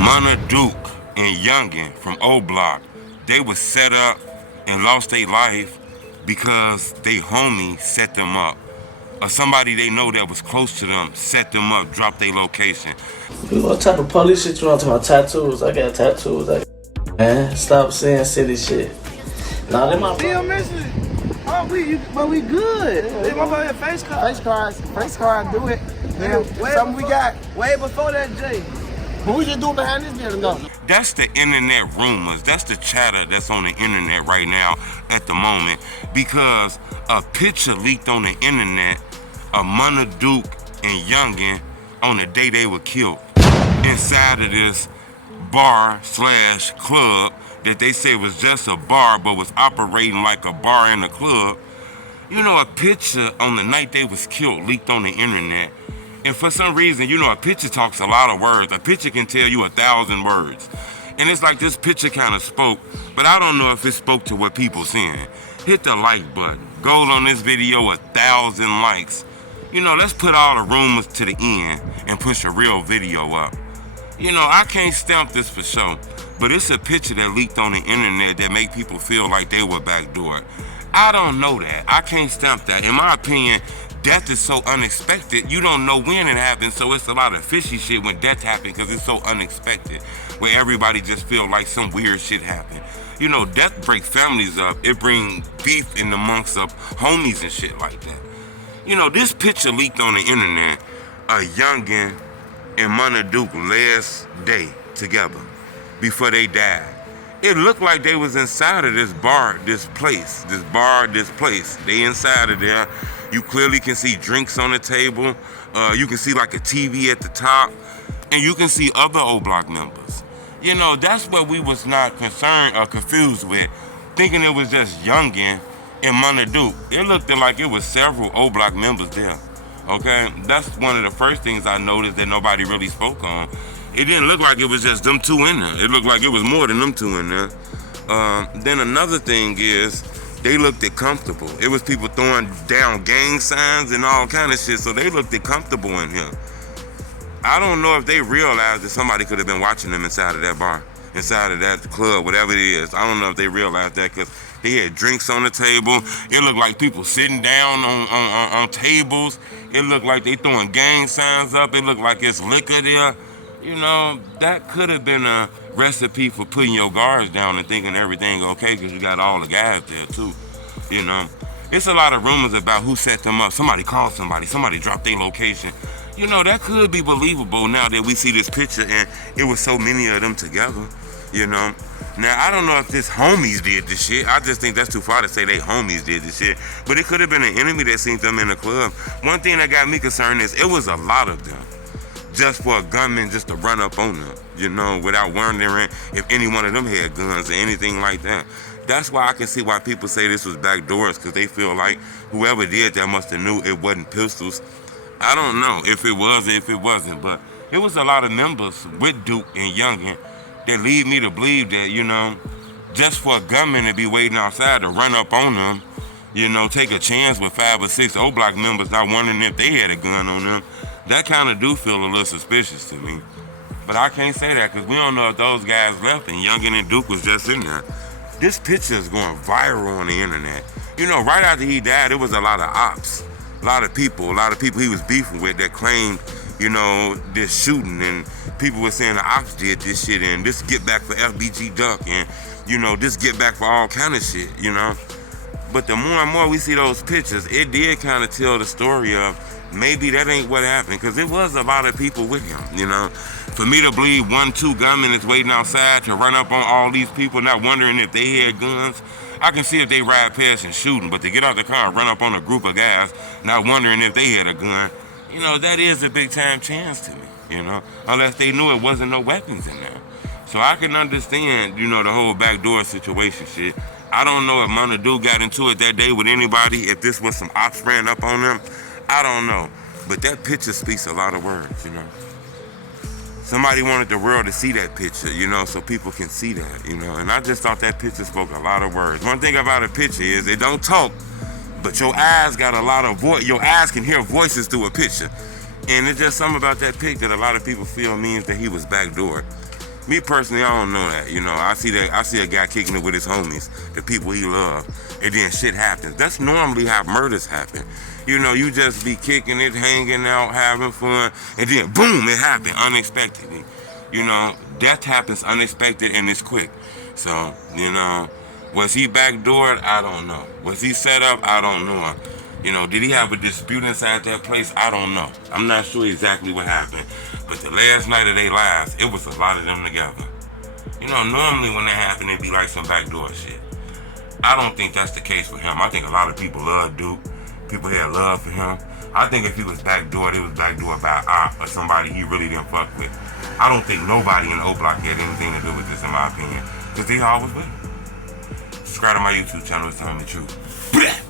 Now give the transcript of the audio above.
Munna, Duke, and Younginn from O Block, they was set up and lost their life because they homie set them up. Or somebody they know that was close to them set them up, dropped their location. What type of police shit you on to my tattoos? I got tattoos. Man, stop saying silly shit. Nah, they my still missing. Oh, we good. They my face card. Face card, do it. Yeah, something we got way before that, Jay. What we just do behind this building, though? That's the internet rumors. That's the chatter that's on the internet right now at the moment, because a picture leaked on the internet of Munna, Duke, and Younginn on the day they were killed inside of this bar/club that they say was just a bar but was operating like a bar and a club. You know, a picture on the night they was killed leaked on the internet. And for some reason, you know, a picture talks a lot of words. A picture can tell you 1,000 words. And it's like this picture kind of spoke, but I don't know if it spoke to what people saying. Hit the like button. Goal on this video, 1,000 likes. You know, let's put all the rumors to the end and push a real video up. You know, I can't stamp this for sure, but it's a picture that leaked on the internet that make people feel like they were backdoored. I don't know that. I can't stamp that. In my opinion, death is so unexpected, you don't know when it happens, so it's a lot of fishy shit when death happens because it's so unexpected, where everybody just feel like some weird shit happened. You know, death breaks families up. It brings beef in amongst of homies and shit like that. You know, this picture leaked on the internet of Younginn and Munna Duke last day together before they died. It looked like they was inside of this bar, this place. They inside of there. You clearly can see drinks on the table. You can see like a TV at the top. And you can see other O Block members. You know, that's what we was not concerned or confused with, thinking it was just Younginn and Munna Duke. It looked like it was several O Block members there. Okay? That's one of the first things I noticed that nobody really spoke on. It didn't look like it was just them two in there. It looked like it was more than them two in there. Then another thing is, they looked comfortable. It was people throwing down gang signs and all kind of shit, so they looked comfortable in here. I don't know if they realized that somebody could have been watching them inside of that bar, inside of that club, whatever it is. I don't know if they realized that, because they had drinks on the table. It looked like people sitting down on tables. It looked like they throwing gang signs up. It looked like it's liquor there. You know, that could have been a recipe for putting your guards down and thinking everything okay, because you got all the guys there too. You know, it's a lot of rumors about who set them up. Somebody called somebody dropped their location. You know, that could be believable now that we see this picture and it was so many of them together, you know. Now, I don't know if this homies did this shit. I just think that's too far to say they homies did this shit. But it could have been an enemy that seen them in the club. One thing that got me concerned is it was a lot of them. Just for a gunman just to run up on them, you know, without wondering if any one of them had guns or anything like that. That's why I can see why people say this was backdoors, because they feel like whoever did that must have knew it wasn't pistols. I don't know if it was or if it wasn't, but it was a lot of members with Duke and Younginn that lead me to believe that, you know, just for a gunman to be waiting outside to run up on them, you know, take a chance with 5 or 6 O Block members not wondering if they had a gun on them. That kind of do feel a little suspicious to me. But I can't say that because we don't know if those guys left and Younginn and Duke was just in there. This picture is going viral on the internet. You know, right after he died, there was a lot of ops. A lot of people he was beefing with that claimed, you know, this shooting, and people were saying the ops did this shit and this get back for FBG Duck and, you know, this get back for all kind of shit, you know. But the more and more we see those pictures, it did kind of tell the story of maybe that ain't what happened, because it was a lot of people with him, you know. For me to believe 1-2 gunmen is waiting outside to run up on all these people, not wondering if they had guns, I can see if they ride past and shooting, but to get out the car and run up on a group of guys, not wondering if they had a gun, you know, that is a big time chance to me, you know, unless they knew it wasn't no weapons in there. So I can understand, you know, the whole backdoor situation shit. I don't know if Munna Duke got into it that day with anybody, if this was some ops ran up on them. I don't know, but that picture speaks a lot of words, you know. Somebody wanted the world to see that picture, you know, so people can see that, you know. And I just thought that picture spoke a lot of words. One thing about a picture is it don't talk, but your eyes got a lot of voice. Your eyes can hear voices through a picture. And it's just something about that pic that a lot of people feel means that he was backdoored. Me personally, I don't know that. You know, I see a guy kicking it with his homies, the people he loves, and then shit happens. That's normally how murders happen. You know, you just be kicking it, hanging out, having fun, and then boom, it happened unexpectedly. You know, death happens unexpected and it's quick. So, you know, was he backdoored? I don't know. Was he set up? I don't know. You know, did he have a dispute inside that place? I don't know. I'm not sure exactly what happened. But the last night of their lives, it was a lot of them together. You know, normally when that happened, it'd be like some backdoor shit. I don't think that's the case with him. I think a lot of people love Duke. People had love for him. I think if he was backdoored, it was backdoored by or somebody he really didn't fuck with. I don't think nobody in the O Block had anything to do with this, in my opinion. Because they always with him. Subscribe to my YouTube channel, it's telling the truth.